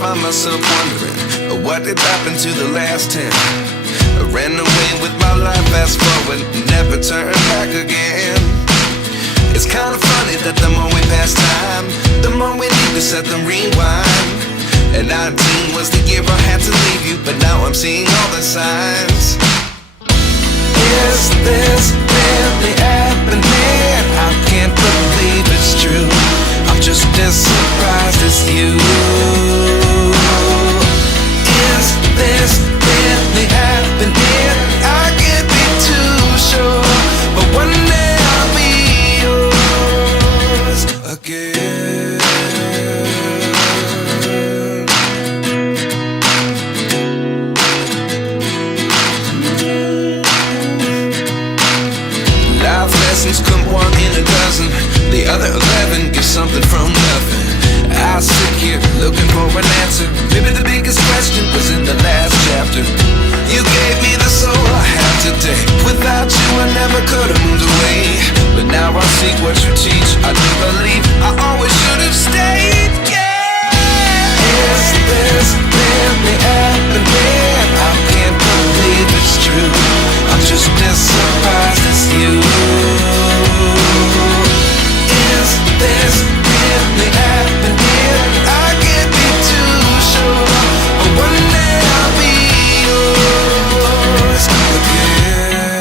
find myself wondering what did happen to the last 10. I ran away with my life, fast forward, never turn back again. It's kind of funny that the more we pass time, the more we need to set them rewind. And 19 was the year I had to leave you, but now I'm seeing all the signs. Is this really happening? I can't believe it's true. I'm just as surprised as you. Is this really happening? I can't be too sure, but one day I'll be yours again. Life lessons come one in a dozen, the other 11 get something from nothing. I sit here looking for an answer. Maybe the biggest question was in the last chapter. You gave me the soul I have today. Without you I never could have moved away, but now I see what you teach. I do believe I always should have stayed. Yeah. Is this really happening? I can't believe it's true. I'm just as surprised as you. Is this really happening? I can't be too sure, but one day I'll be yours again.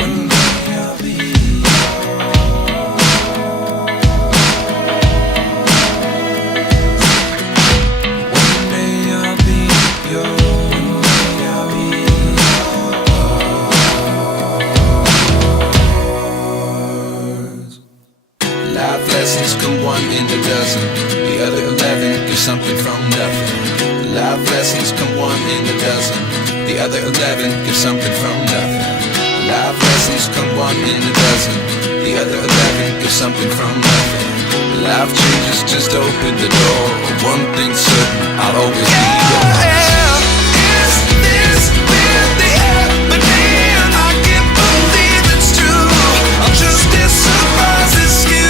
One day I'll be One day I'll be yours. Life lessons come one in a dozen, the other 11 get something from nothing. Life lessons come one in a dozen, the other 11 get something from nothing. Life lessons come one in a dozen, the other 11 get something from nothing. Life changes just open the door. One thing's certain, I'll always be yours. Is this really happening? I can't believe it's true. I'm just as surprised as you.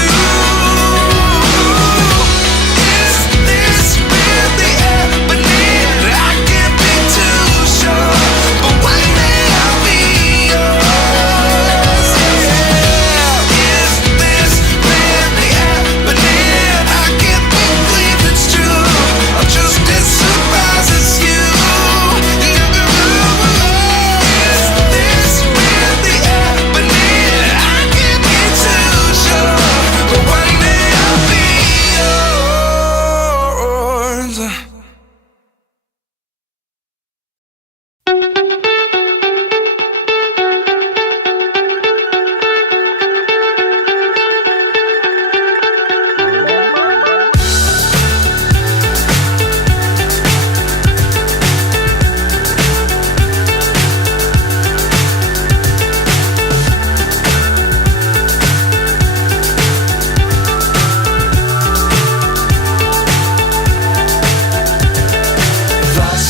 Is this really happening? I can't be too sure, but one day I'll be yours. Yeah. Is this really happening? I can't believe it's true.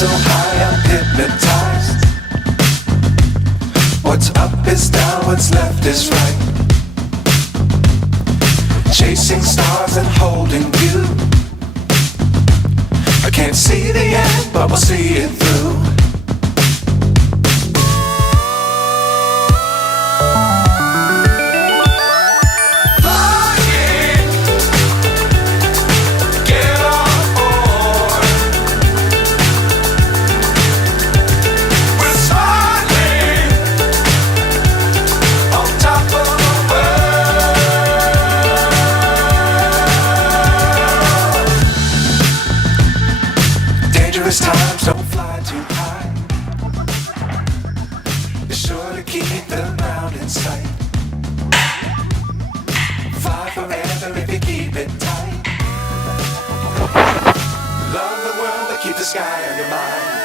so high I'm hypnotized. What's up is down, what's left is right. Chasing stars and holding you. I can't see the end, but we'll see it through. Times don't fly too high. Be sure to keep the ground in sight. Fly forever if you keep it tight. Love the world, but keep the sky on your mind.